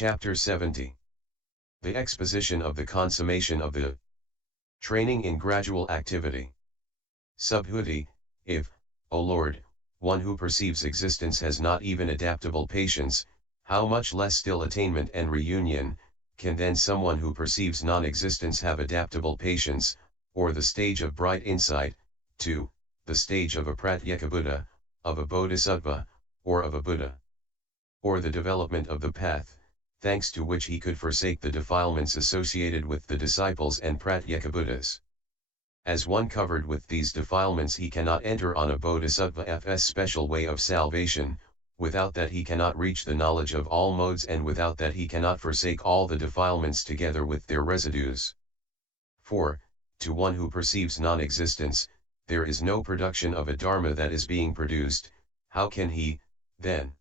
Chapter 70. The exposition of the consummation of the training in gradual activity. Subhuti, if, O Lord, one who perceives existence has not even adaptable patience, how much less still attainment and reunion, can then someone who perceives non-existence have adaptable patience, or the stage of bright insight, to, the stage of a Pratyekabuddha, of a Bodhisattva, or of a Buddha, or the development of the path, thanks to which he could forsake the defilements associated with the disciples and Pratyekabuddhas. As one covered with these defilements he cannot enter on a Bodhisattva's special way of salvation, without that he cannot reach the knowledge of all modes, and without that he cannot forsake all the defilements together with their residues. For, to one who perceives non-existence, there is no production of a dharma that is being produced. How can he, then,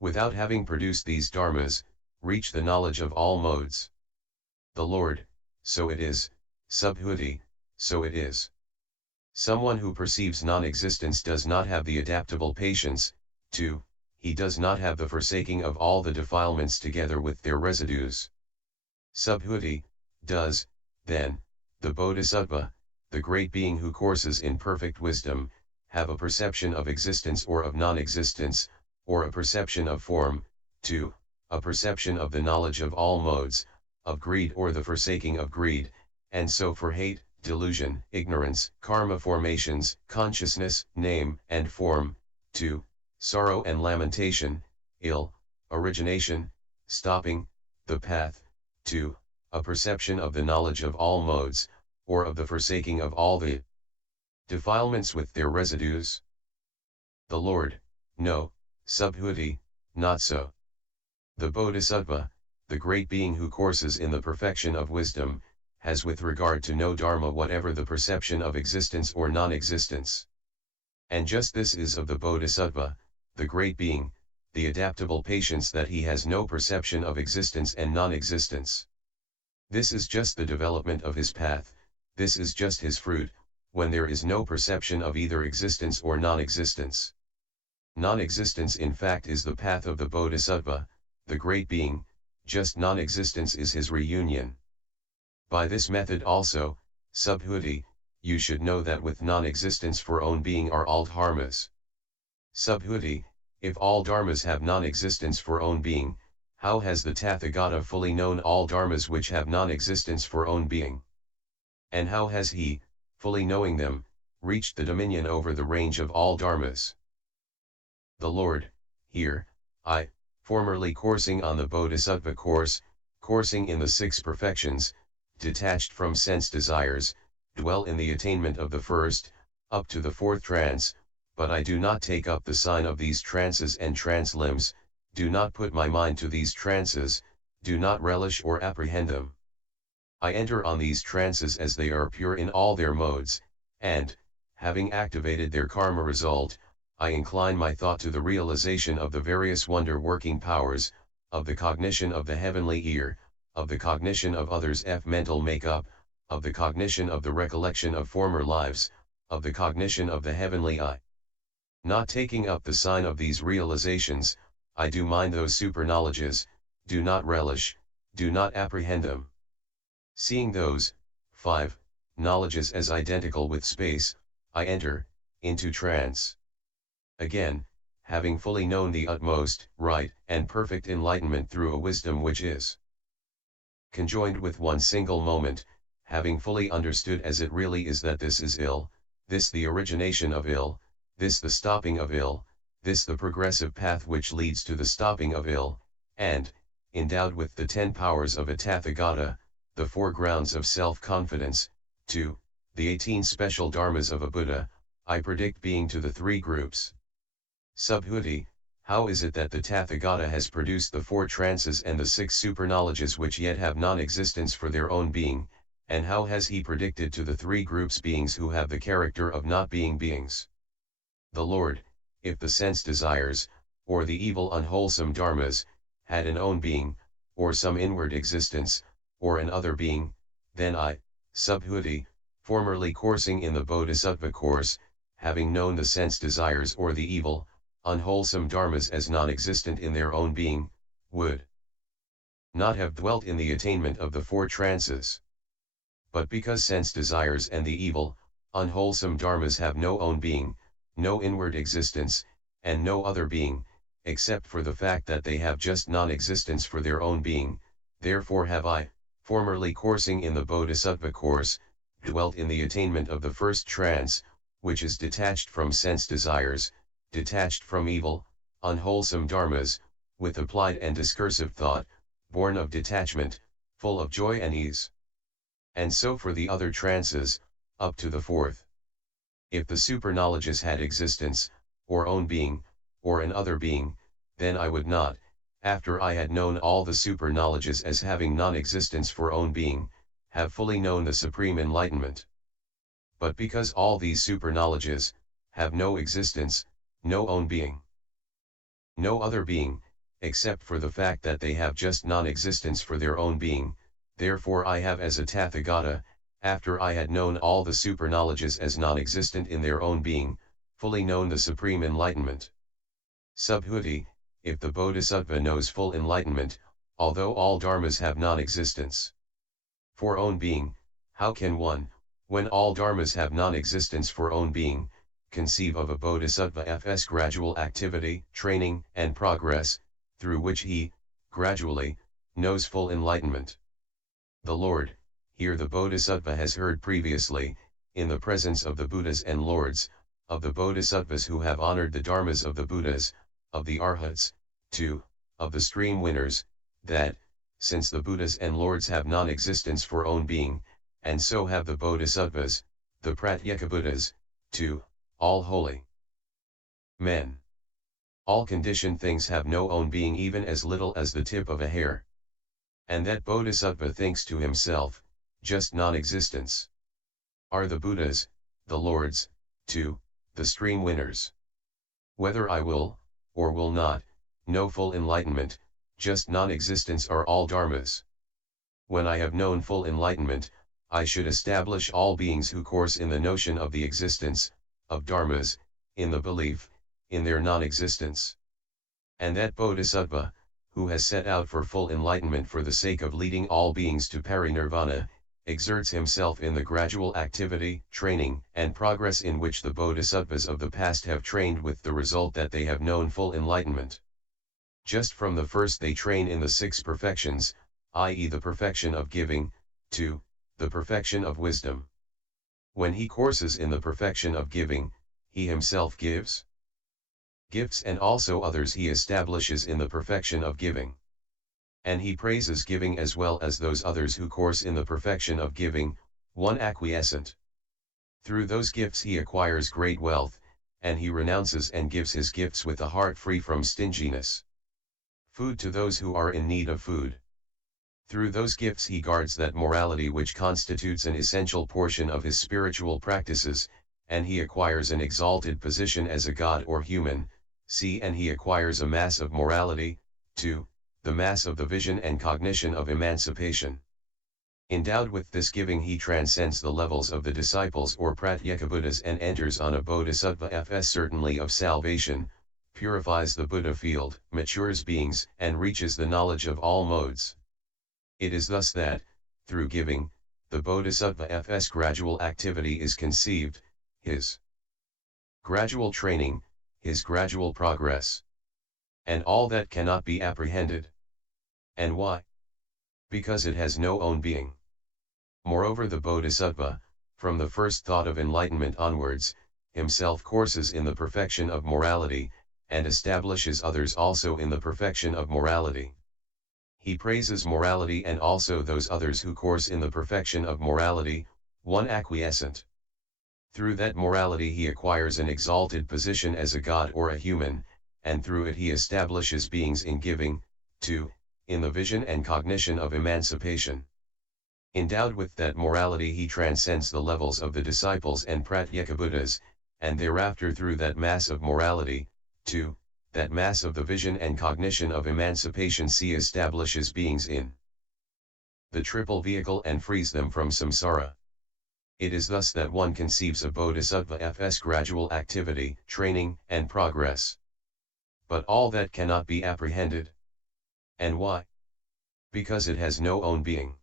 without having produced these dharmas, reach the knowledge of all modes? The Lord, so it is, Subhuti, so it is. Someone who perceives non-existence does not have the adaptable patience, to, he does not have the forsaking of all the defilements together with their residues. Subhuti, does, then, the Bodhisattva, the great being who courses in perfect wisdom, have a perception of existence or of non-existence, or a perception of form, to, a perception of the knowledge of all modes, of greed or the forsaking of greed, and so for hate, delusion, ignorance, karma formations, consciousness, name and form, to, sorrow and lamentation, ill, origination, stopping, the path, to, a perception of the knowledge of all modes, or of the forsaking of all the defilements with their residues? The Lord, no, Subhuti, not so. The Bodhisattva, the great being who courses in the perfection of wisdom, has with regard to no dharma whatever the perception of existence or non-existence. And just this is of the Bodhisattva, the great being, the adaptable patience, that he has no perception of existence and non-existence. This is just the development of his path, this is just his fruit, when there is no perception of either existence or non-existence. Non-existence in fact is the path of the Bodhisattva, the great being, just non-existence is his reunion. By this method also, Subhuti, you should know that with non-existence for own being are all dharmas. Subhuti, if all dharmas have non-existence for own being, how has the Tathagata fully known all dharmas which have non-existence for own being? And how has he, fully knowing them, reached the dominion over the range of all dharmas? The Lord, here, I, formerly coursing on the Bodhisattva course, coursing in the six perfections, detached from sense desires, dwell in the attainment of the first, up to the fourth trance, but I do not take up the sign of these trances and trance limbs, do not put my mind to these trances, do not relish or apprehend them. I enter on these trances as they are pure in all their modes, and, having activated their karma result, I incline my thought to the realization of the various wonder-working powers, of the cognition of the heavenly ear, of the cognition of others' mental makeup, of the cognition of the recollection of former lives, of the cognition of the heavenly eye. Not taking up the sign of these realizations, I do mind those super-knowledges, do not relish, do not apprehend them. Seeing those, 5, knowledges as identical with space, I enter, into trance. Again, having fully known the utmost, right, and perfect enlightenment through a wisdom which is conjoined with one single moment, having fully understood as it really is that this is ill, this the origination of ill, this the stopping of ill, this the progressive path which leads to the stopping of ill, and, endowed with the 10 powers of a Tathagata, the 4 grounds of self-confidence, 2, the 18 special dharmas of a Buddha, I predict being to the 3 groups. Subhuti, how is it that the Tathagata has produced the 4 trances and the 6 super-knowledges which yet have non-existence for their own being, and how has he predicted to the 3 groups beings who have the character of not being beings? The Lord, if the sense desires, or the evil unwholesome dharmas, had an own being, or some inward existence, or an other being, then I, Subhuti, formerly coursing in the Bodhisattva course, having known the sense desires or the evil, unwholesome dharmas as non-existent in their own being, would not have dwelt in the attainment of the four trances. But because sense desires and the evil, unwholesome dharmas have no own being, no inward existence, and no other being, except for the fact that they have just non-existence for their own being, therefore have I, formerly coursing in the Bodhisattva course, dwelt in the attainment of the first trance, which is detached from sense desires, detached from evil, unwholesome dharmas, with applied and discursive thought, born of detachment, full of joy and ease. And so for the other trances, up to the fourth. If the super-knowledges had existence, or own being, or an other being, then I would not, after I had known all the super-knowledges as having non-existence for own being, have fully known the supreme enlightenment. But because all these super-knowledges have no existence, no own being, no other being, except for the fact that they have just non-existence for their own being, therefore I have as a Tathagata, after I had known all the super-knowledges as non-existent in their own being, fully known the supreme enlightenment. Subhuti, if the Bodhisattva knows full enlightenment, although all dharmas have non-existence for own being, how can one, when all dharmas have non-existence for own being, conceive of a Bodhisattva's gradual activity, training, and progress, through which he, gradually, knows full enlightenment? The Lord, here the Bodhisattva has heard previously, in the presence of the Buddhas and Lords, of the Bodhisattvas who have honored the dharmas of the Buddhas, of the Arhats, too, of the stream winners, that, since the Buddhas and Lords have non-existence for own being, and so have the Bodhisattvas, the Pratyekabuddhas, too, all holy men. All conditioned things have no own being even as little as the tip of a hair. And that Bodhisattva thinks to himself, just non-existence. Are the Buddhas, the Lords, too, the stream winners? Whether I will, or will not, know full enlightenment, just non-existence are all dharmas. When I have known full enlightenment, I should establish all beings who course in the notion of the existence, of dharmas, in the belief, in their non-existence. And that Bodhisattva, who has set out for full enlightenment for the sake of leading all beings to parinirvana, exerts himself in the gradual activity, training, and progress in which the Bodhisattvas of the past have trained, with the result that they have known full enlightenment. Just from the first they train in the six perfections, i.e. the perfection of giving, 2, the perfection of wisdom. When he courses in the perfection of giving, he himself gives gifts, and also others he establishes in the perfection of giving. And he praises giving as well as those others who course in the perfection of giving, one acquiescent. Through those gifts he acquires great wealth, and he renounces and gives his gifts with a heart free from stinginess. Food to those who are in need of food. Through those gifts he guards that morality which constitutes an essential portion of his spiritual practices, and he acquires an exalted position as a god or human, and he acquires a mass of morality, 2, the mass of the vision and cognition of emancipation. Endowed with this giving he transcends the levels of the disciples or Pratyekabuddhas and enters on a Bodhisattva certainly of salvation, purifies the Buddha field, matures beings, and reaches the knowledge of all modes. It is thus that, through giving, the Bodhisattva's gradual activity is conceived, his gradual training, his gradual progress. And all that cannot be apprehended. And why? Because it has no own being. Moreover, the Bodhisattva, from the first thought of enlightenment onwards, himself courses in the perfection of morality, and establishes others also in the perfection of morality. He praises morality and also those others who course in the perfection of morality, one acquiescent. Through that morality he acquires an exalted position as a god or a human, and through it he establishes beings in giving, 2, in the vision and cognition of emancipation. Endowed with that morality he transcends the levels of the disciples and Pratyekabuddhas, and thereafter through that mass of morality, 2, that mass of the vision and cognition of emancipation he establishes beings in the triple vehicle and frees them from samsara. It is thus that one conceives a Bodhisattva's gradual activity, training, and progress. But all that cannot be apprehended. And why? Because it has no own being.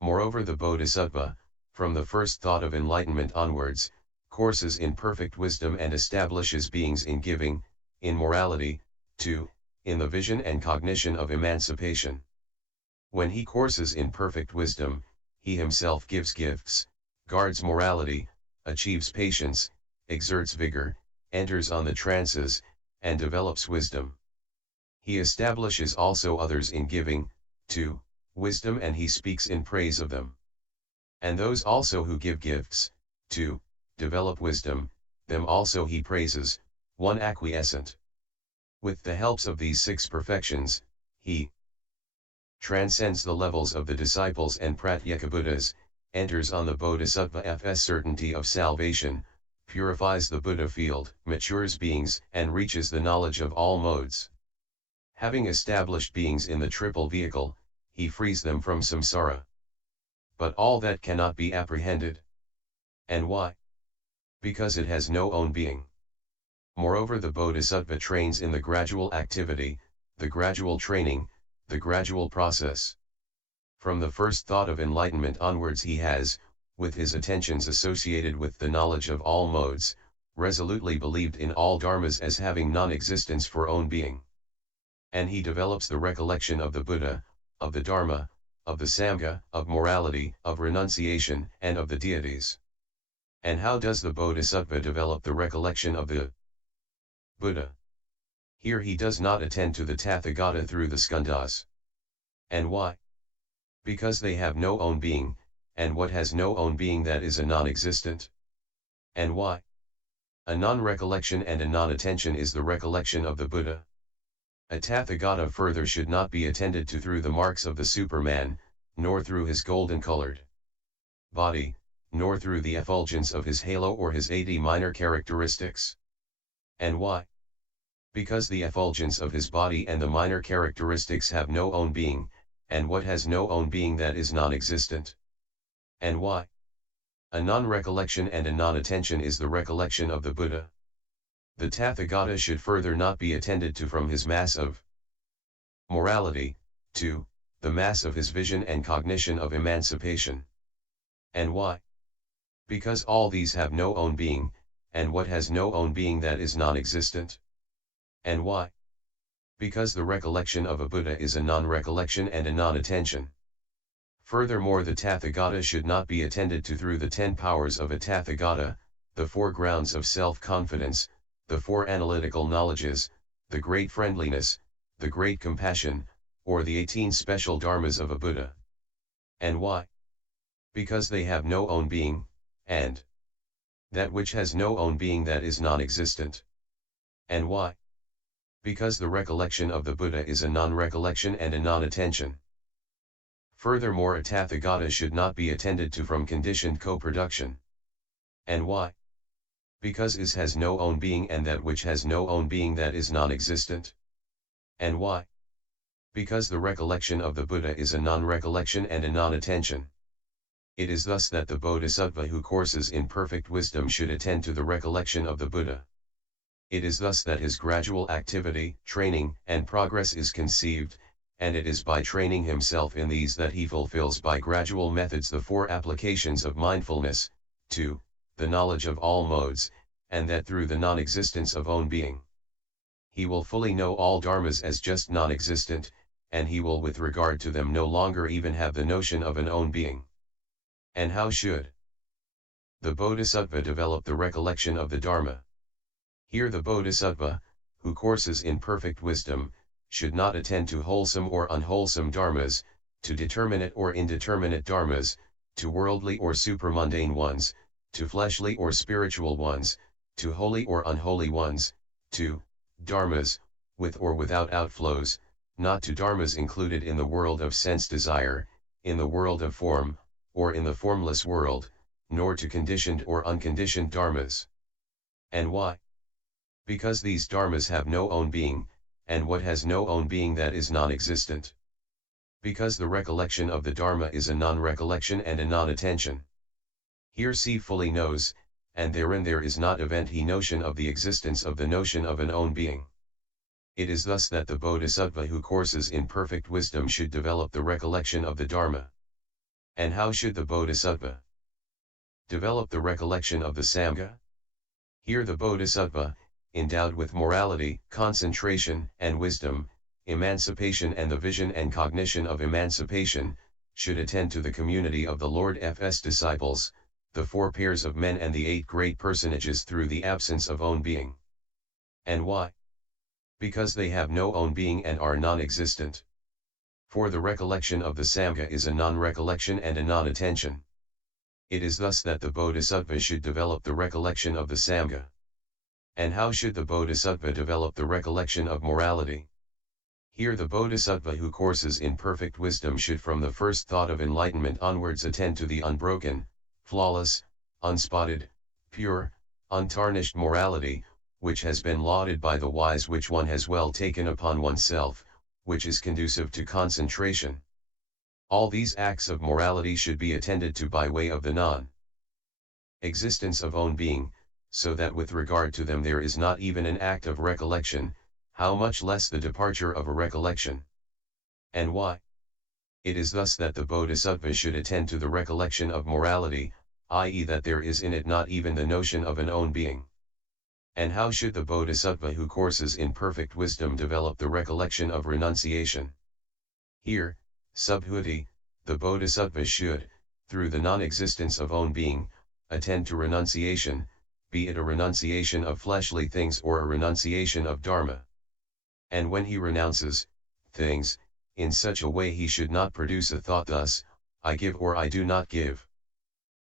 Moreover, the Bodhisattva, from the first thought of enlightenment onwards, courses in perfect wisdom and establishes beings in giving, in morality, in the vision and cognition of emancipation. When he courses in perfect wisdom, he himself gives gifts, guards morality, achieves patience, exerts vigor, enters on the trances, and develops wisdom. He establishes also others in giving, wisdom, and he speaks in praise of them. And those also who give gifts, develop wisdom, them also he praises, one acquiescent. With the helps of these 6 perfections, he transcends the levels of the disciples and Pratyekabuddhas, enters on the Bodhisattva's certainty of salvation, purifies the Buddha field, matures beings, and reaches the knowledge of all modes. Having established beings in the triple vehicle, he frees them from samsara. But all that cannot be apprehended. And why? Because it has no own being. Moreover, the Bodhisattva trains in the gradual activity, the gradual training, the gradual process. From the first thought of enlightenment onwards he has, with his attentions associated with the knowledge of all modes, resolutely believed in all dharmas as having non-existence for own being. And he develops the recollection of the Buddha, of the Dharma, of the Sangha, of morality, of renunciation, and of the deities. And how does the Bodhisattva develop the recollection of the Buddha? Here he does not attend to the Tathagata through the skandhas. And why? Because they have no own being, and what has no own being, that is a non-existent. And why? A non-recollection and a non-attention is the recollection of the Buddha. A Tathagata further should not be attended to through the marks of the Superman, nor through his golden-colored body, nor through the effulgence of his halo or his 80 minor characteristics. And why? Because the effulgence of his body and the minor characteristics have no own being, and what has no own being, that is non-existent. And why? A non-recollection and a non-attention is the recollection of the Buddha. The Tathagata should further not be attended to from his mass of morality, the mass of his vision and cognition of emancipation. And why? Because all these have no own being, and what has no own being, that is non-existent. And why? Because the recollection of a Buddha is a non-recollection and a non-attention. Furthermore, the Tathagata should not be attended to through the 10 powers of a Tathagata, the 4 grounds of self-confidence, the 4 analytical knowledges, the great friendliness, the great compassion, or the 18 special dharmas of a Buddha. And why? Because they have no own being, and that which has no own being, that is non-existent. And why? Because the recollection of the Buddha is a non-recollection and a non-attention. Furthermore, a Tathagata should not be attended to from conditioned co-production. And why? Because is has no own being, and that which has no own being, that is non-existent. And why? Because the recollection of the Buddha is a non-recollection and a non-attention. It is thus that the Bodhisattva who courses in perfect wisdom should attend to the recollection of the Buddha. It is thus that his gradual activity, training, and progress is conceived, and it is by training himself in these that he fulfills by gradual methods the 4 applications of mindfulness, the knowledge of all modes, and that through the non-existence of own being, he will fully know all dharmas as just non-existent, and he will with regard to them no longer even have the notion of an own being. And how should the Bodhisattva develop the recollection of the Dharma? Here the Bodhisattva, who courses in perfect wisdom, should not attend to wholesome or unwholesome dharmas, to determinate or indeterminate dharmas, to worldly or supramundane ones, to fleshly or spiritual ones, to holy or unholy ones, to dharmas, with or without outflows, not to dharmas included in the world of sense desire, in the world of form, or in the formless world, nor to conditioned or unconditioned dharmas. And why? Because these dharmas have no own being, and what has no own being, that is non-existent. Because the recollection of the Dharma is a non-recollection and a non-attention. Here see fully knows, and therein there is not event he notion of the existence of the notion of an own being. It is thus that the Bodhisattva who courses in perfect wisdom should develop the recollection of the Dharma. And how should the Bodhisattva develop the recollection of the Sangha? Here the Bodhisattva, endowed with morality, concentration and wisdom, emancipation and the vision and cognition of emancipation, should attend to the community of the Lord F's disciples, the 4 pairs of men and the 8 great personages through the absence of own being. And why? Because they have no own being and are non-existent. For the recollection of the Sangha is a non-recollection and a non-attention. It is thus that the Bodhisattva should develop the recollection of the Sangha. And how should the Bodhisattva develop the recollection of morality? Here the Bodhisattva who courses in perfect wisdom should from the first thought of enlightenment onwards attend to the unbroken, flawless, unspotted, pure, untarnished morality, which has been lauded by the wise, which one has well taken upon oneself, which is conducive to concentration. All these acts of morality should be attended to by way of the non-existence of own being, so that with regard to them there is not even an act of recollection, how much less the departure of a recollection. And why? It is thus that the Bodhisattva should attend to the recollection of morality, i.e. that there is in it not even the notion of an own being. And how should the Bodhisattva who courses in perfect wisdom develop the recollection of renunciation? Here, subhuti, the Bodhisattva should, through the non-existence of own being, attend to renunciation, be it a renunciation of fleshly things or a renunciation of Dharma. And when he renounces things, in such a way he should not produce a thought thus, I give or I do not give.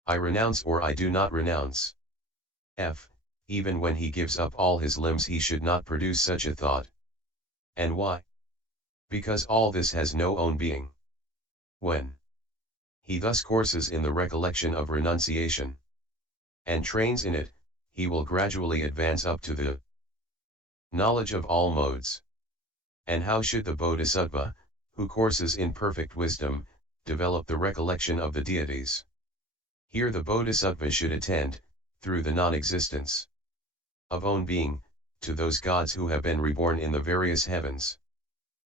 I renounce or I do not renounce. Even when he gives up all his limbs he should not produce such a thought. And why? Because all this has no own being. When he thus courses in the recollection of renunciation, and trains in it, he will gradually advance up to the knowledge of all modes. And how should the Bodhisattva, who courses in perfect wisdom, develop the recollection of the deities? Here the Bodhisattva should attend, through the non-existence of own being, to those gods who have been reborn in the various heavens.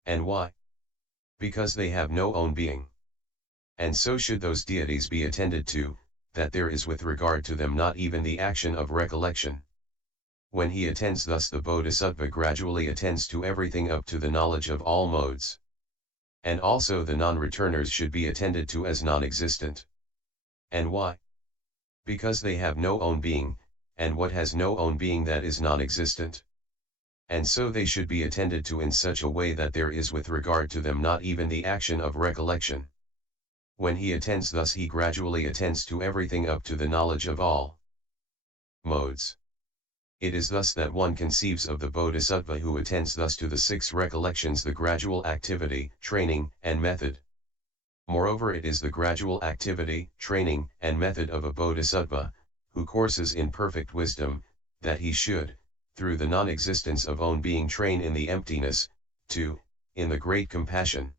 And why? Because they have no own being. And so should those deities be attended to, that there is with regard to them not even the action of recollection. When he attends thus, the Bodhisattva gradually attends to everything up to the knowledge of all modes. And also the non-returners should be attended to as non-existent. And why? Because they have no own being, and what has no own being that is non-existent? And so they should be attended to in such a way that there is with regard to them not even the action of recollection. When he attends thus, he gradually attends to everything up to the knowledge of all modes. It is thus that one conceives of the Bodhisattva who attends thus to the 6 recollections the gradual activity, training, and method. Moreover, it is the gradual activity, training, and method of a Bodhisattva, who courses in perfect wisdom, that he should, through the non-existence of own being, train in the emptiness, in the great compassion.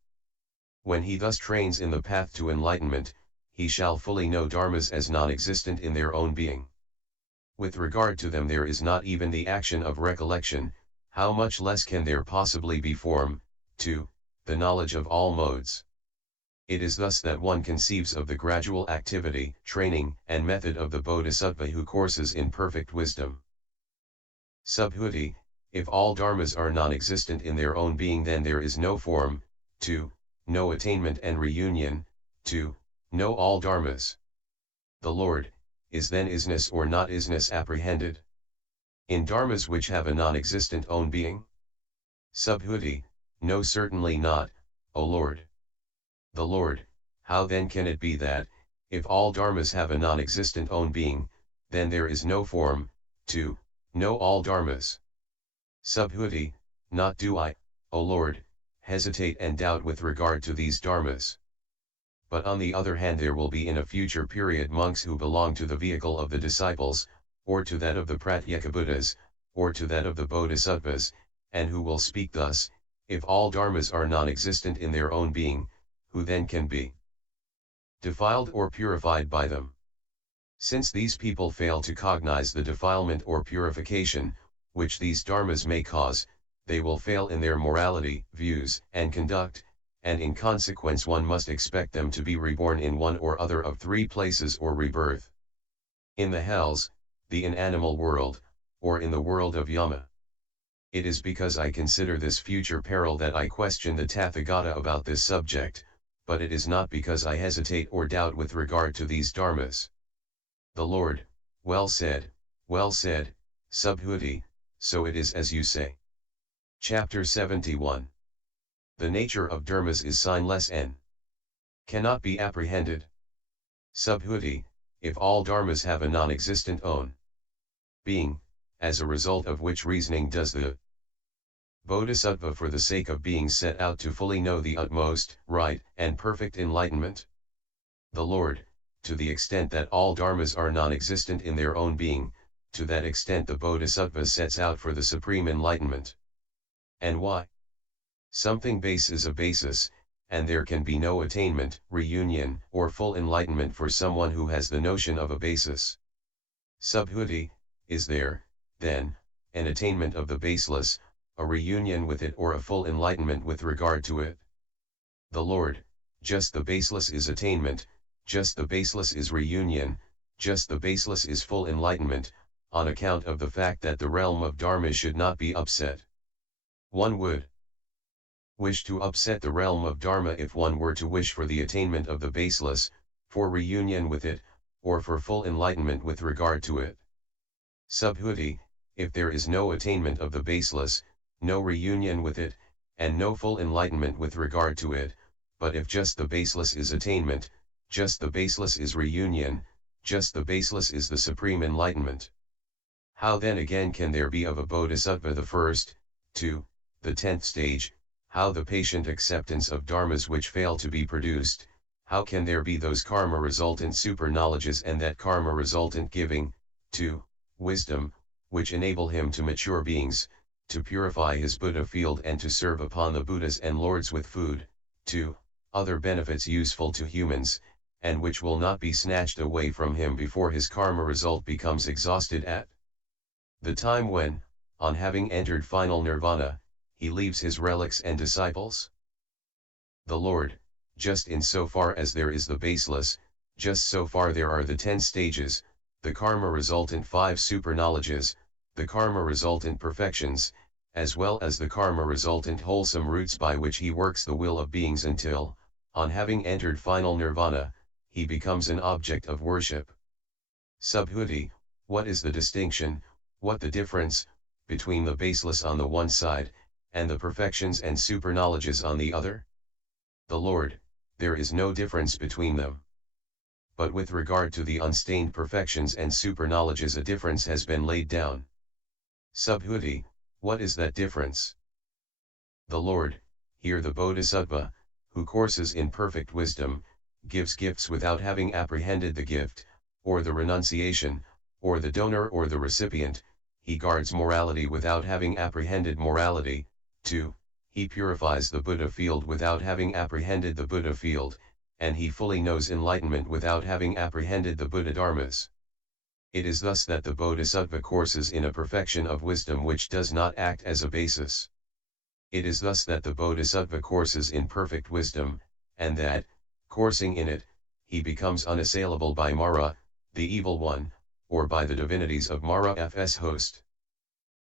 When he thus trains in the path to enlightenment, he shall fully know dharmas as non-existent in their own being. With regard to them there is not even the action of recollection, how much less can there possibly be form, the knowledge of all modes. It is thus that one conceives of the gradual activity, training, and method of the Bodhisattva who courses in perfect wisdom. Subhuti, if all dharmas are non-existent in their own being, then there is no form, no attainment and reunion, know all dharmas. The Lord, is then isness or not isness apprehended? In dharmas which have a non-existent own being? Subhuti, no, certainly not, O Lord. The Lord, how then can it be that, if all dharmas have a non-existent own being, then there is no form, know all dharmas? Subhuti, not do I, O Lord, hesitate and doubt with regard to these dharmas. But on the other hand there will be in a future period monks who belong to the vehicle of the disciples, or to that of the Pratyekabuddhas, or to that of the Bodhisattvas, and who will speak thus, if all dharmas are non-existent in their own being, who then can be defiled or purified by them? Since these people fail to cognize the defilement or purification, which these dharmas may cause, they will fail in their morality, views, and conduct, and in consequence one must expect them to be reborn in one or other of three places or rebirth. In the hells, the inanimal world, or in the world of Yama. It is because I consider this future peril that I question the Tathagata about this subject, but it is not because I hesitate or doubt with regard to these dharmas. The Lord, well said, Subhuti, so it is as you say. Chapter 71. The nature of dharmas is signless and cannot be apprehended. Subhuti, if all dharmas have a non-existent own being, as a result of which reasoning does the Bodhisattva for the sake of being set out to fully know the utmost, right, and perfect enlightenment. The Lord, to the extent that all dharmas are non-existent in their own being, to that extent the Bodhisattva sets out for the supreme enlightenment. And why? Something base is a basis, and there can be no attainment, reunion, or full enlightenment for someone who has the notion of a basis. Subhuti, is there, then, an attainment of the baseless, a reunion with it or a full enlightenment with regard to it? The Lord, just the baseless is attainment, just the baseless is reunion, just the baseless is full enlightenment, on account of the fact that the realm of dharma should not be upset. One would wish to upset the realm of dharma if one were to wish for the attainment of the baseless, for reunion with it, or for full enlightenment with regard to it. Subhuti, if there is no attainment of the baseless, no reunion with it, and no full enlightenment with regard to it, but if just the baseless is attainment, just the baseless is reunion, just the baseless is the supreme enlightenment. How then again can there be of a bodhisattva the first, to, the 10th stage, how the patient acceptance of dharmas which fail to be produced, how can there be those karma resultant super knowledges and that karma resultant giving, to, wisdom, which enable him to mature beings, to purify his Buddha field and to serve upon the Buddhas and Lords with food, to, other benefits useful to humans, and which will not be snatched away from him before his karma result becomes exhausted at the time when, on having entered final nirvana, he leaves his relics and disciples? The Lord, just in so far as there is the baseless, just so far there are the 10 stages, the karma resultant 5 super knowledges, the karma resultant perfections, as well as the karma resultant wholesome roots by which he works the will of beings until, on having entered final nirvana, he becomes an object of worship. Subhuti, what is the distinction, what the difference, between the baseless on the one side, and the perfections and super knowledges on the other? The Lord, there is no difference between them. But with regard to the unstained perfections and super knowledges a difference has been laid down. Subhuti, what is that difference? The Lord, here the Bodhisattva, who courses in perfect wisdom, gives gifts without having apprehended the gift, or the renunciation, or the donor or the recipient, he guards morality without having apprehended morality, 2. He purifies the Buddha field without having apprehended the Buddha field, and he fully knows enlightenment without having apprehended the Buddha dharmas. It is thus that the Bodhisattva courses in a perfection of wisdom which does not act as a basis. It is thus that the Bodhisattva courses in perfect wisdom, and that, coursing in it, he becomes unassailable by Mara, the evil one, or by the divinities of Mara F's host.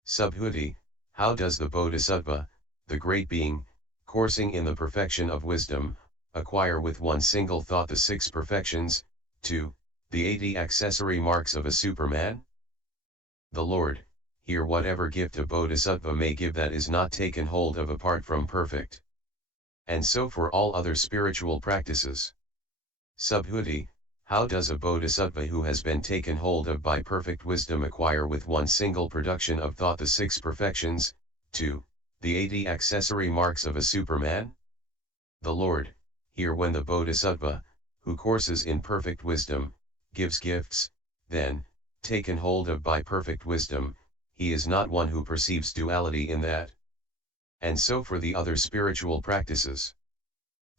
Subhuti, how does the Bodhisattva, the great being, coursing in the perfection of wisdom, acquire with one single thought the 6 perfections, 2, the 80 accessory marks of a Superman? The Lord, here whatever gift a Bodhisattva may give that is not taken hold of apart from perfect. And so for all other spiritual practices. Subhuti, how does a Bodhisattva who has been taken hold of by perfect wisdom acquire with one single production of thought the 6 perfections, 2, the 80 accessory marks of a Superman? The Lord, here when the Bodhisattva, who courses in perfect wisdom, gives gifts, then, taken hold of by perfect wisdom, he is not one who perceives duality in that. And so for the other spiritual practices.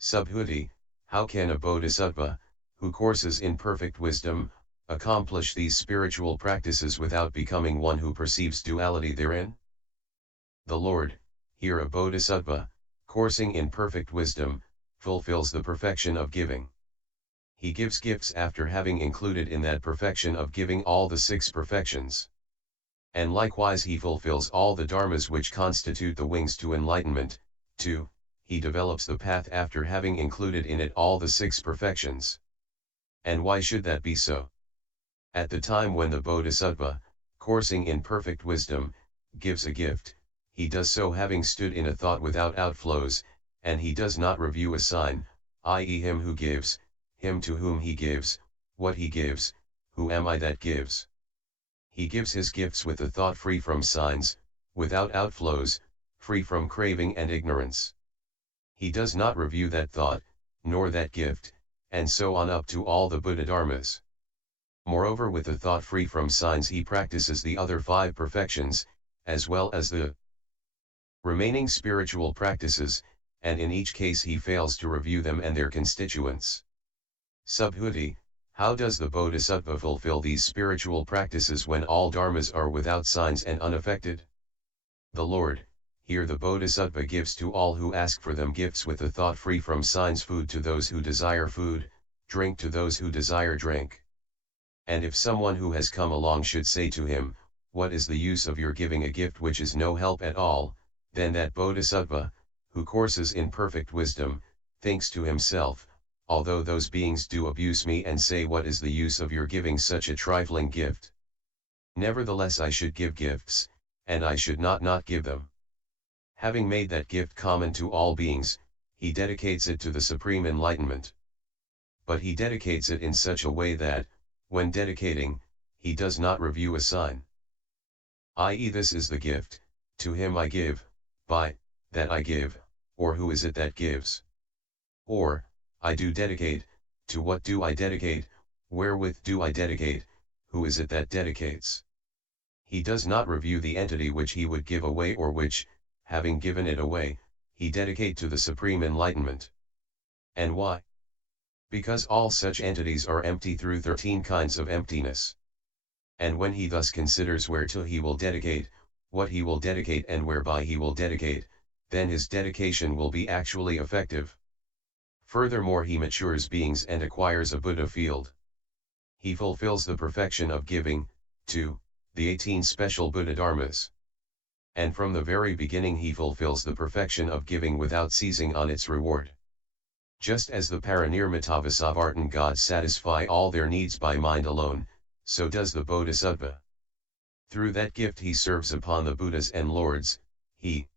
Subhuti, how can a Bodhisattva, who courses in perfect wisdom, accomplish these spiritual practices without becoming one who perceives duality therein? The Lord, Here a bodhisattva, coursing in perfect wisdom, fulfills the perfection of giving. He gives gifts after having included in that perfection of giving all the 6 perfections. And likewise he fulfills all the dharmas which constitute the wings to enlightenment. 2. He develops the path after having included in it all the 6 perfections. And why should that be so? At the time when the bodhisattva, coursing in perfect wisdom, gives a gift, he does so having stood in a thought without outflows, and he does not review a sign, i.e. him who gives, him to whom he gives, what he gives, who am I that gives. He gives his gifts with a thought free from signs, without outflows, free from craving and ignorance. He does not review that thought, nor that gift, and so on up to all the Buddha dharmas. Moreover, with a thought free from signs he practices the other 5 perfections, as well as the remaining spiritual practices, and in each case he fails to review them and their constituents. Subhuti, how does the bodhisattva fulfill these spiritual practices when all dharmas are without signs and unaffected? The Lord, here the bodhisattva gives to all who ask for them gifts with a thought free from signs, food to those who desire food, drink to those who desire drink. And if someone who has come along should say to him, what is the use of your giving a gift which is no help at all, then that bodhisattva, who courses in perfect wisdom, thinks to himself, although those beings do abuse me and say what is the use of your giving such a trifling gift? Nevertheless I should give gifts, and I should not give them. Having made that gift common to all beings, he dedicates it to the supreme enlightenment. But he dedicates it in such a way that, when dedicating, he does not review a sign. I.e. this is the gift, to him I give, by that I give, or who is it that gives? Or, I do dedicate, to what do I dedicate, wherewith do I dedicate, who is it that dedicates? He does not review the entity which he would give away or which, having given it away, he dedicate to the supreme enlightenment. And why? Because all such entities are empty through 13 kinds of emptiness. And when he thus considers whereto he will dedicate, what he will dedicate and whereby he will dedicate, then his dedication will be actually effective. Furthermore, he matures beings and acquires a Buddha field. He fulfills the perfection of giving, to the 18 special Buddha dharmas. And from the very beginning he fulfills the perfection of giving without seizing on its reward. Just as the Parinirmitavasavartan gods satisfy all their needs by mind alone, so does the Bodhisattva. Through that gift he serves upon the Buddhas and Lords, he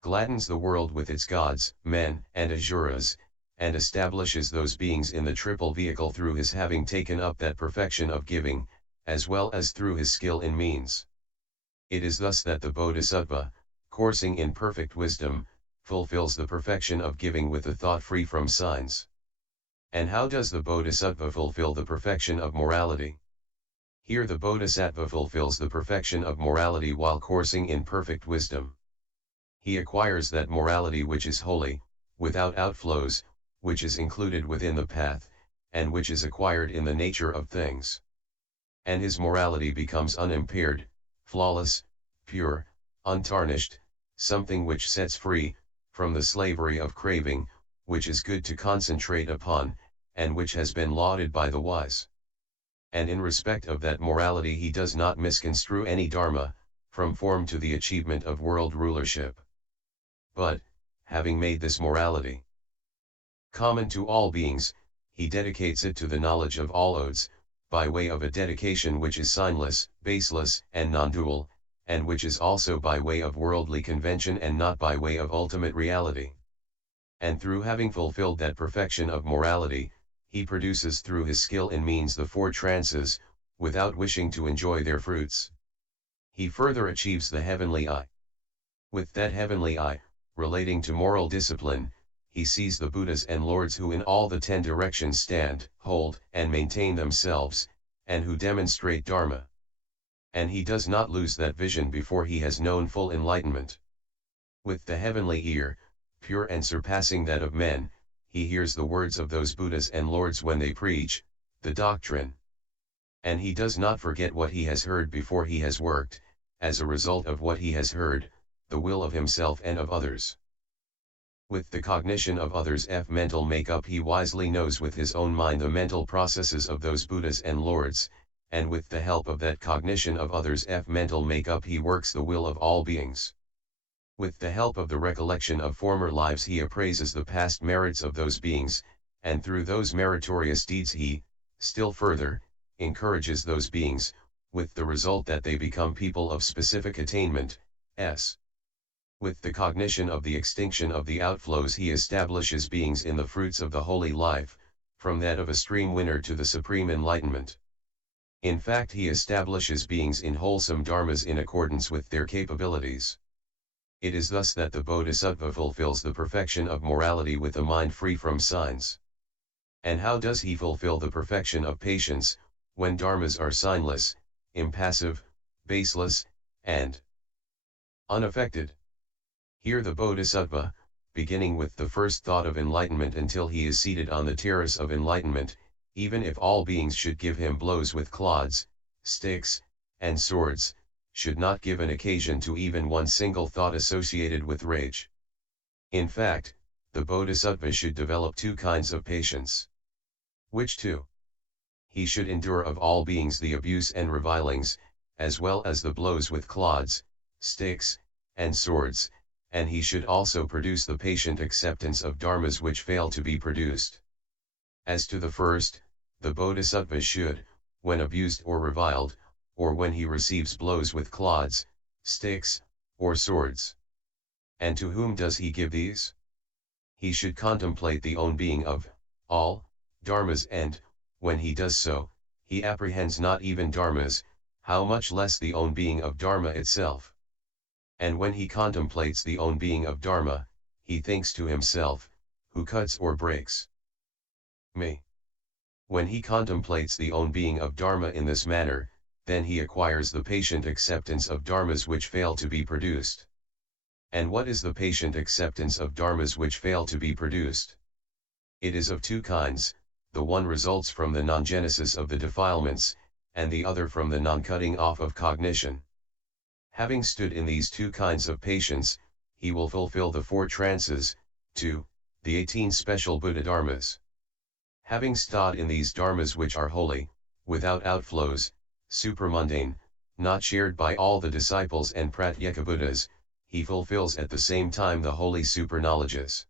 gladdens the world with its gods, men, and asuras, and establishes those beings in the triple vehicle through his having taken up that perfection of giving, as well as through his skill in means. It is thus that the Bodhisattva, coursing in perfect wisdom, fulfills the perfection of giving with a thought free from signs. And how does the Bodhisattva fulfill the perfection of morality? Here the Bodhisattva fulfills the perfection of morality while coursing in perfect wisdom. He acquires that morality which is holy, without outflows, which is included within the path, and which is acquired in the nature of things. And his morality becomes unimpaired, flawless, pure, untarnished, something which sets free, from the slavery of craving, which is good to concentrate upon, and which has been lauded by the wise. And in respect of that morality he does not misconstrue any dharma, from form to the achievement of world rulership. But, having made this morality common to all beings, he dedicates it to the knowledge of all odes, by way of a dedication which is signless, baseless, and non-dual, and which is also by way of worldly convention and not by way of ultimate reality. And through having fulfilled that perfection of morality, he produces through his skill in means the 4 trances, without wishing to enjoy their fruits. He further achieves the heavenly eye. With that heavenly eye, relating to moral discipline, he sees the Buddhas and Lords who in all the 10 directions stand, hold, and maintain themselves, and who demonstrate Dharma. And he does not lose that vision before he has known full enlightenment. With the heavenly ear, pure and surpassing that of men, he hears the words of those Buddhas and Lords when they preach the doctrine. And he does not forget what he has heard before he has worked, as a result of what he has heard, the will of himself and of others. With the cognition of others' mental makeup he wisely knows with his own mind the mental processes of those Buddhas and Lords, and with the help of that cognition of others' mental makeup he works the will of all beings. With the help of the recollection of former lives he appraises the past merits of those beings, and through those meritorious deeds he, still further, encourages those beings, with the result that they become people of specific attainment. With the cognition of the extinction of the outflows he establishes beings in the fruits of the holy life, from that of a stream winner to the supreme enlightenment. In fact he establishes beings in wholesome dharmas in accordance with their capabilities. It is thus that the Bodhisattva fulfills the perfection of morality with a mind free from signs. And how does he fulfill the perfection of patience, when dharmas are signless, impassive, baseless, and unaffected? Here the Bodhisattva, beginning with the first thought of enlightenment until he is seated on the terrace of enlightenment, even if all beings should give him blows with clods, sticks, and swords, should not give an occasion to even one single thought associated with rage. In fact, the Bodhisattva should develop two kinds of patience. Which two? He should endure of all beings the abuse and revilings, as well as the blows with clods, sticks, and swords, and he should also produce the patient acceptance of dharmas which fail to be produced. As to the first, the Bodhisattva should, when abused or reviled, or when he receives blows with clods, sticks, or swords. And to whom does he give these? He should contemplate the own being of all dharmas, and, when he does so, he apprehends not even dharmas, how much less the own being of dharma itself. And when he contemplates the own being of dharma, he thinks to himself, who cuts or breaks me? When he contemplates the own being of dharma in this manner, then he acquires the patient acceptance of dharmas which fail to be produced. And what is the patient acceptance of dharmas which fail to be produced? It is of two kinds, the one results from the non-genesis of the defilements, and the other from the non-cutting off of cognition. Having stood in these two kinds of patience, he will fulfill the 4 trances, the 18 special Buddha dharmas. Having stood in these dharmas which are holy, without outflows, supramundane, not shared by all the disciples and pratyeka Buddhas, he fulfills at the same time the holy super-knowledges.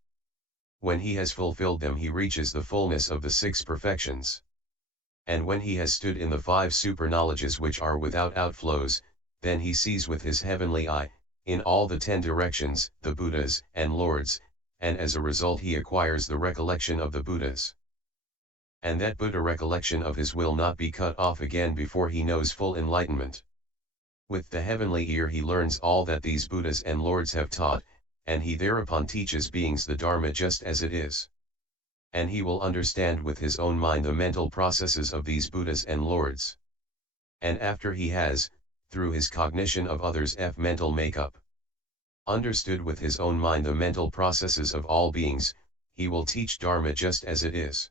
When he has fulfilled them he reaches the fullness of the 6 perfections. And when he has stood in the 5 super-knowledges which are without outflows, then he sees with his heavenly eye, in all the 10 directions, the Buddhas and Lords, and as a result he acquires the recollection of the Buddhas. And that Buddha recollection of his will not be cut off again before he knows full enlightenment. With the heavenly ear he learns all that these Buddhas and Lords have taught, and he thereupon teaches beings the Dharma just as it is. And he will understand with his own mind the mental processes of these Buddhas and Lords. And after he has, through his cognition of others' mental makeup, understood with his own mind the mental processes of all beings, he will teach Dharma just as it is.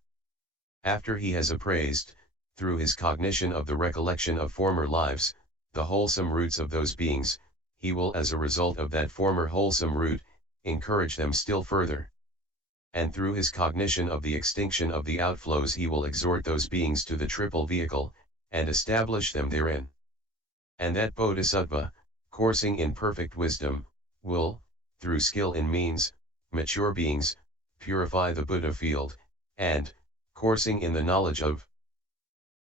After he has appraised, through his cognition of the recollection of former lives, the wholesome roots of those beings, he will as a result of that former wholesome root, encourage them still further. And through his cognition of the extinction of the outflows he will exhort those beings to the triple vehicle, and establish them therein. And that Bodhisattva, coursing in perfect wisdom, will, through skill in means, mature beings, purify the Buddha field, and, coursing in the knowledge of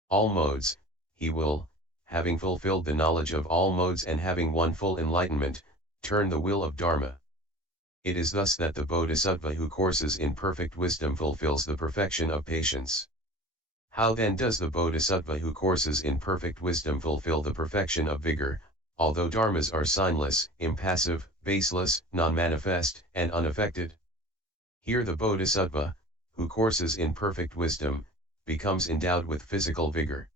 all modes, he will, having fulfilled the knowledge of all modes and having won full enlightenment, turn the wheel of Dharma. It is thus that the Bodhisattva who courses in perfect wisdom fulfills the perfection of patience. How then does the Bodhisattva who courses in perfect wisdom fulfill the perfection of vigor, although dharmas are signless, impassive, baseless, non-manifest, and unaffected? Here the Bodhisattva, who courses in perfect wisdom, becomes endowed with physical vigor.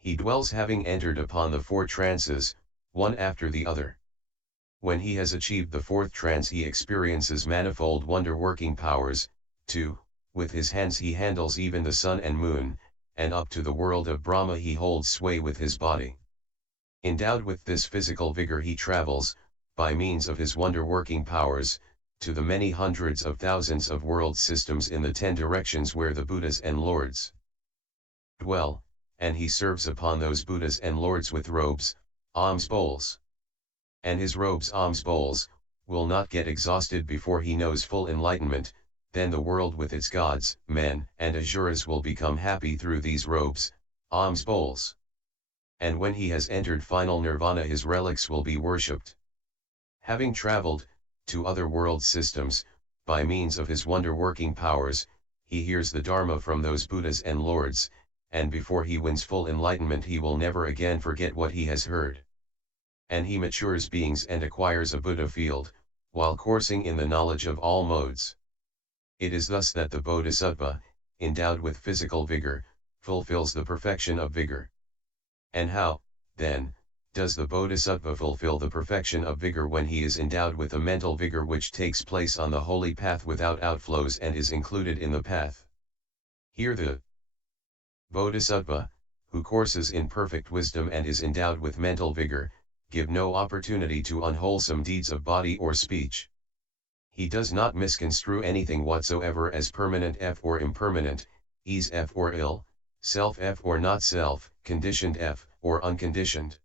He dwells having entered upon the 4 trances, one after the other. When he has achieved the 4th trance he experiences manifold wonder-working powers, with his hands he handles even the sun and moon, and up to the world of Brahma he holds sway with his body. Endowed with this physical vigor he travels, by means of his wonder-working powers, to the many hundreds of thousands of world systems in the 10 directions where the Buddhas and Lords dwell, and he serves upon those Buddhas and Lords with robes, alms bowls. And his robes, alms bowls, will not get exhausted before he knows full enlightenment. Then the world with its gods, men, and asuras will become happy through these robes, alms bowls. And when he has entered final nirvana, his relics will be worshipped. Having traveled to other world systems, by means of his wonder-working powers, he hears the Dharma from those Buddhas and Lords, and before he wins full enlightenment he will never again forget what he has heard. And he matures beings and acquires a Buddha field, while coursing in the knowledge of all modes. It is thus that the Bodhisattva, endowed with physical vigor, fulfills the perfection of vigor. And how, then, does the Bodhisattva fulfill the perfection of vigor when he is endowed with a mental vigor which takes place on the holy path without outflows and is included in the path? Here the Bodhisattva, who courses in perfect wisdom and is endowed with mental vigor, give no opportunity to unwholesome deeds of body or speech. He does not misconstrue anything whatsoever as permanent f or impermanent, ease f or ill, self f or not self, conditioned f or unconditioned.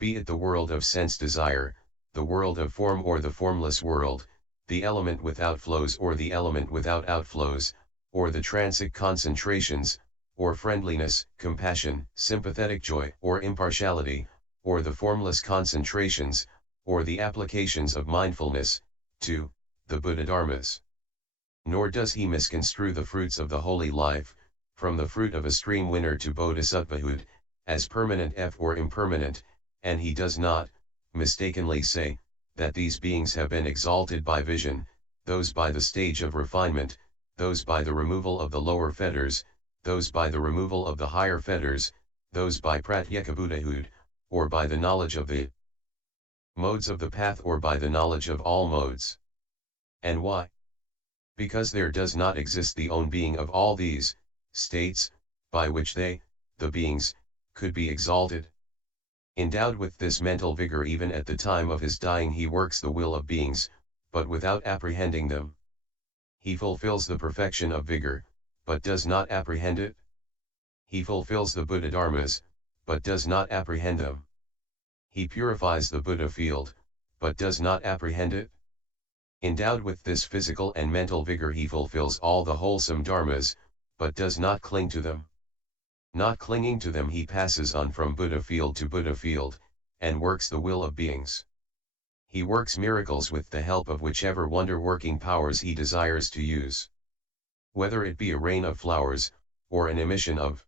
Be it the world of sense desire, the world of form or the formless world, the element without flows or the element without outflows, or the transic concentrations, or friendliness, compassion, sympathetic joy or impartiality, or the formless concentrations, or the applications of mindfulness, to the Buddha Dharmas. Nor does he misconstrue the fruits of the holy life, from the fruit of a stream winner to bodhisattvahood, as permanent f or impermanent, and he does not mistakenly say that these beings have been exalted by vision, those by the stage of refinement, those by the removal of the lower fetters, those by the removal of the higher fetters, those by pratyeka Buddhahood, or by the knowledge of the modes of the path or by the knowledge of all modes. And why? Because there does not exist the own being of all these states, by which they, the beings, could be exalted. Endowed with this mental vigor even at the time of his dying he works the will of beings, but without apprehending them. He fulfills the perfection of vigor, but does not apprehend it. He fulfills the Buddha Dharmas, but does not apprehend them. He purifies the Buddha field, but does not apprehend it. Endowed with this physical and mental vigor he fulfills all the wholesome dharmas, but does not cling to them. Not clinging to them he passes on from Buddha field to Buddha field, and works the will of beings. He works miracles with the help of whichever wonder-working powers he desires to use. Whether it be a rain of flowers, or an emission of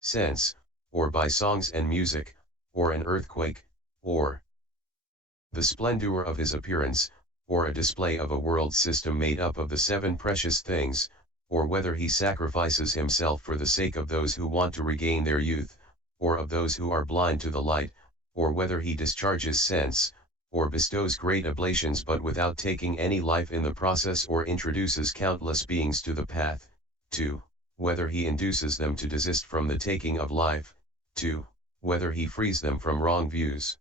sense, or by songs and music, or an earthquake, or the splendor of his appearance, or a display of a world system made up of the 7 precious things, or whether he sacrifices himself for the sake of those who want to regain their youth, or of those who are blind to the light, or whether he discharges sense, or bestows great oblations but without taking any life in the process, or introduces countless beings to the path, 2. Whether he induces them to desist from the taking of life, 2. Whether he frees them from wrong views.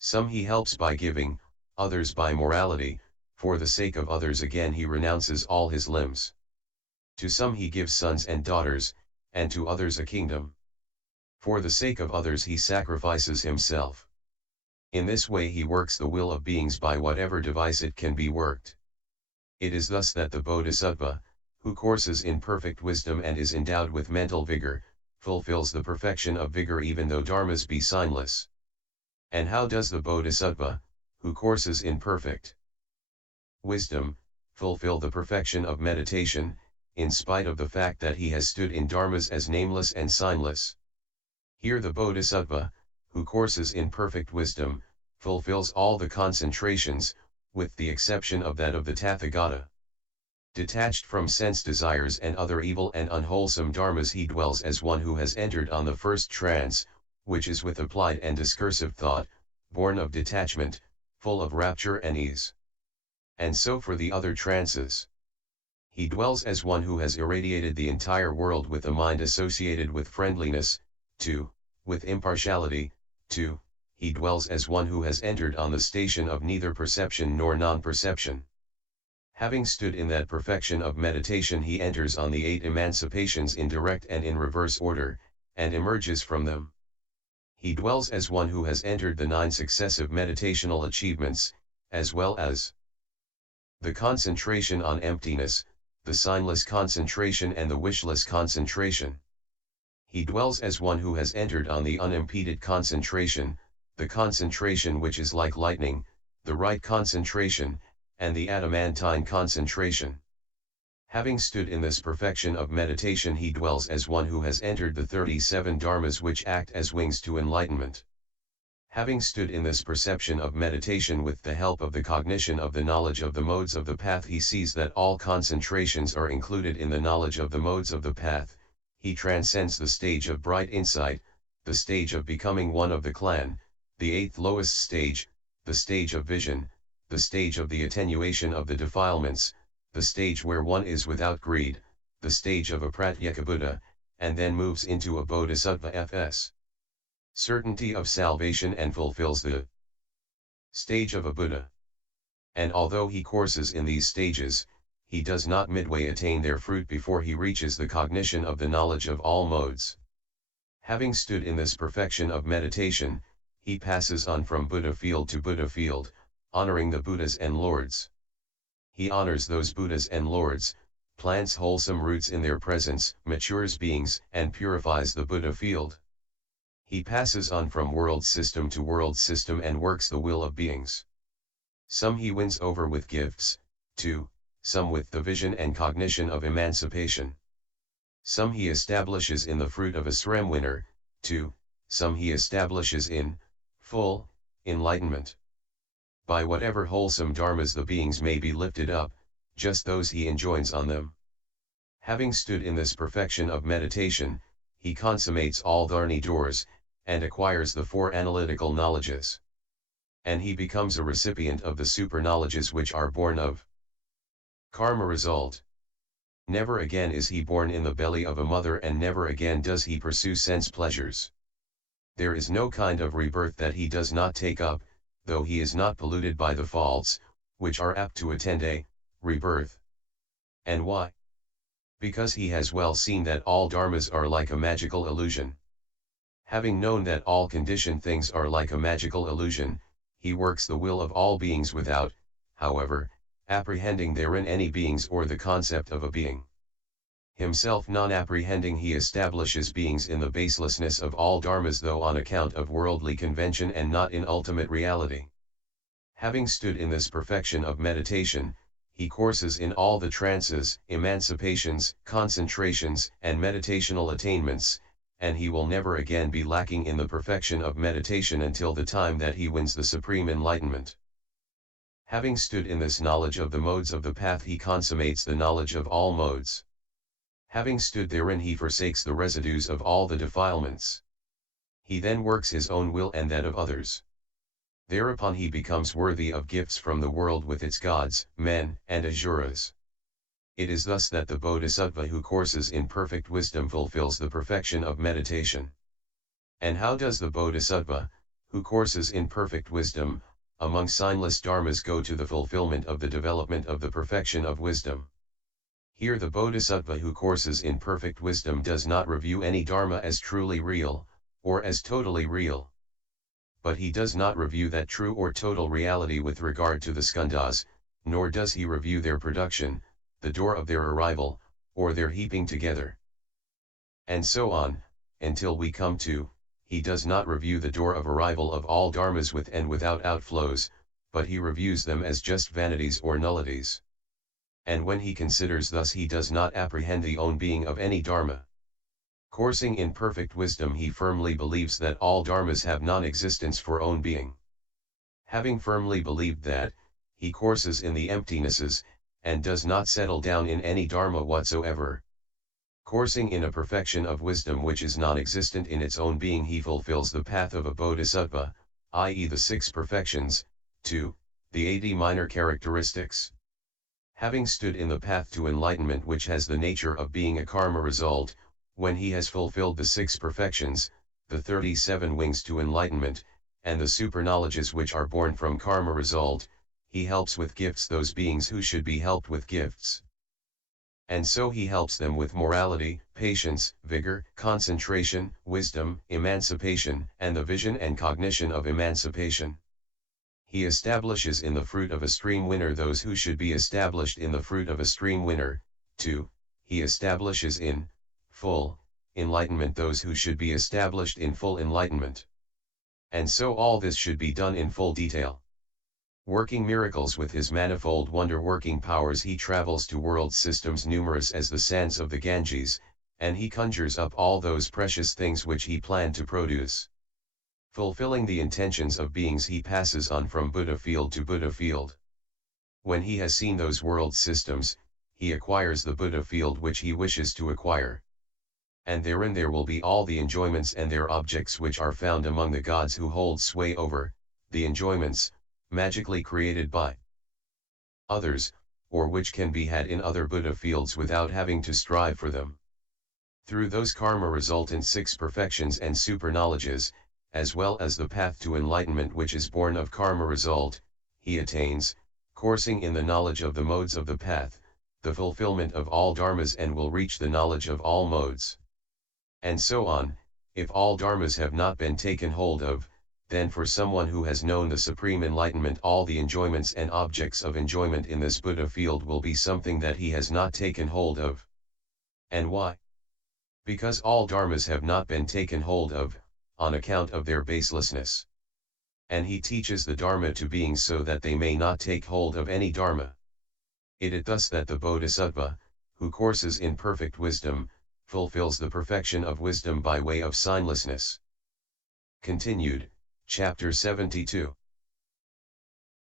Some he helps by giving, others by morality, for the sake of others again he renounces all his limbs. To some he gives sons and daughters, and to others a kingdom. For the sake of others he sacrifices himself. In this way he works the will of beings by whatever device it can be worked. It is thus that the Bodhisattva, who courses in perfect wisdom and is endowed with mental vigor, fulfills the perfection of vigor even though dharmas be signless. And how does the Bodhisattva, who courses in perfect wisdom, fulfill the perfection of meditation, in spite of the fact that he has stood in dharmas as nameless and signless? Here the Bodhisattva, who courses in perfect wisdom, fulfills all the concentrations, with the exception of that of the Tathagata. Detached from sense desires and other evil and unwholesome dharmas he dwells as one who has entered on the first trance, which is with applied and discursive thought, born of detachment, full of rapture and ease. And so for the other trances. He dwells as one who has irradiated the entire world with a mind associated with friendliness, 2. With impartiality, 2. he dwells as one who has entered on the station of neither perception nor non-perception. Having stood in that perfection of meditation, he enters on the 8 emancipations in direct and in reverse order, and emerges from them. He dwells as one who has entered the 9 successive meditational achievements, as well as the concentration on emptiness, the signless concentration and the wishless concentration. He dwells as one who has entered on the unimpeded concentration, the concentration which is like lightning, the right concentration, and the adamantine concentration. Having stood in this perfection of meditation, he dwells as one who has entered the 37 dharmas which act as wings to enlightenment. Having stood in this perception of meditation with the help of the cognition of the knowledge of the modes of the path, he sees that all concentrations are included in the knowledge of the modes of the path. He transcends the stage of bright insight, the stage of becoming one of the clan, the 8th lowest stage, the stage of vision, the stage of the attenuation of the defilements, the stage where one is without greed, the stage of a Pratyekabuddha, and then moves into a Bodhisattva fs. Certainty of salvation and fulfills the stage of a Buddha. And although he courses in these stages, he does not midway attain their fruit before he reaches the cognition of the knowledge of all modes. Having stood in this perfection of meditation, he passes on from Buddha field to Buddha field, honoring the Buddhas and Lords. He honors those Buddhas and Lords, plants wholesome roots in their presence, matures beings, and purifies the Buddha field. He passes on from world system to world system and works the will of beings. Some he wins over with gifts, 2, some with the vision and cognition of emancipation. Some he establishes in the fruit of a Srem winner, 2, some he establishes in full enlightenment. By whatever wholesome dharmas the beings may be lifted up, just those he enjoins on them. Having stood in this perfection of meditation, he consummates all dharni doors, and acquires the 4 analytical knowledges. And he becomes a recipient of the super knowledges which are born of karma result. Never again is he born in the belly of a mother, and never again does he pursue sense pleasures. There is no kind of rebirth that he does not take up, though he is not polluted by the faults, which are apt to attend a rebirth. And why? Because he has well seen that all dharmas are like a magical illusion. Having known that all conditioned things are like a magical illusion, he works the will of all beings without, however, apprehending therein any beings or the concept of a being. Himself non-apprehending, he establishes beings in the baselessness of all dharmas, though on account of worldly convention and not in ultimate reality. Having stood in this perfection of meditation, he courses in all the trances, emancipations, concentrations, and meditational attainments, and he will never again be lacking in the perfection of meditation until the time that he wins the supreme enlightenment. Having stood in this knowledge of the modes of the path, he consummates the knowledge of all modes. Having stood therein, he forsakes the residues of all the defilements. He then works his own will and that of others. Thereupon he becomes worthy of gifts from the world with its gods, men, and asuras. It is thus that the Bodhisattva who courses in perfect wisdom fulfills the perfection of meditation. And how does the Bodhisattva, who courses in perfect wisdom, among signless dharmas, go to the fulfillment of the development of the perfection of wisdom? Here the Bodhisattva who courses in perfect wisdom does not review any dharma as truly real, or as totally real. But he does not review that true or total reality with regard to the skandhas, nor does he review their production, the door of their arrival, or their heaping together. And so on, until we come to, he does not review the door of arrival of all dharmas with and without outflows, but he reviews them as just vanities or nullities. And when he considers thus, he does not apprehend the own being of any dharma. Coursing in perfect wisdom, he firmly believes that all dharmas have non-existence for own being. Having firmly believed that, he courses in the emptinesses, and does not settle down in any dharma whatsoever. Coursing in a perfection of wisdom which is non-existent in its own being, he fulfills the path of a bodhisattva, i.e. the 6 perfections, 2, the 80 minor characteristics. Having stood in the path to enlightenment which has the nature of being a karma result, when he has fulfilled the 6 perfections, the 37 wings to enlightenment, and the superknowledges which are born from karma result, he helps with gifts those beings who should be helped with gifts. And so he helps them with morality, patience, vigor, concentration, wisdom, emancipation, and the vision and cognition of emancipation. He establishes in the fruit of a stream winner those who should be established in the fruit of a stream winner. 2. He establishes in full enlightenment those who should be established in full enlightenment. And so all this should be done in full detail. Working miracles with his manifold wonder-working powers, he travels to world systems numerous as the sands of the Ganges, and he conjures up all those precious things which he planned to produce. Fulfilling the intentions of beings, he passes on from Buddha field to Buddha field. When he has seen those world systems, he acquires the Buddha field which he wishes to acquire. And therein there will be all the enjoyments and their objects which are found among the gods who hold sway over the enjoyments, magically created by others, or which can be had in other Buddha fields without having to strive for them. Through those karma resultant 6 perfections and superknowledges, as well as the path to enlightenment which is born of karma result, he attains, coursing in the knowledge of the modes of the path, the fulfillment of all dharmas, and will reach the knowledge of all modes. And so on, if all dharmas have not been taken hold of, then for someone who has known the supreme enlightenment, all the enjoyments and objects of enjoyment in this Buddha field will be something that he has not taken hold of. And why? Because all dharmas have not been taken hold of, on account of their baselessness. And he teaches the dharma to beings so that they may not take hold of any dharma. It is thus that the Bodhisattva, who courses in perfect wisdom, fulfills the perfection of wisdom by way of signlessness. Continued, Chapter 72.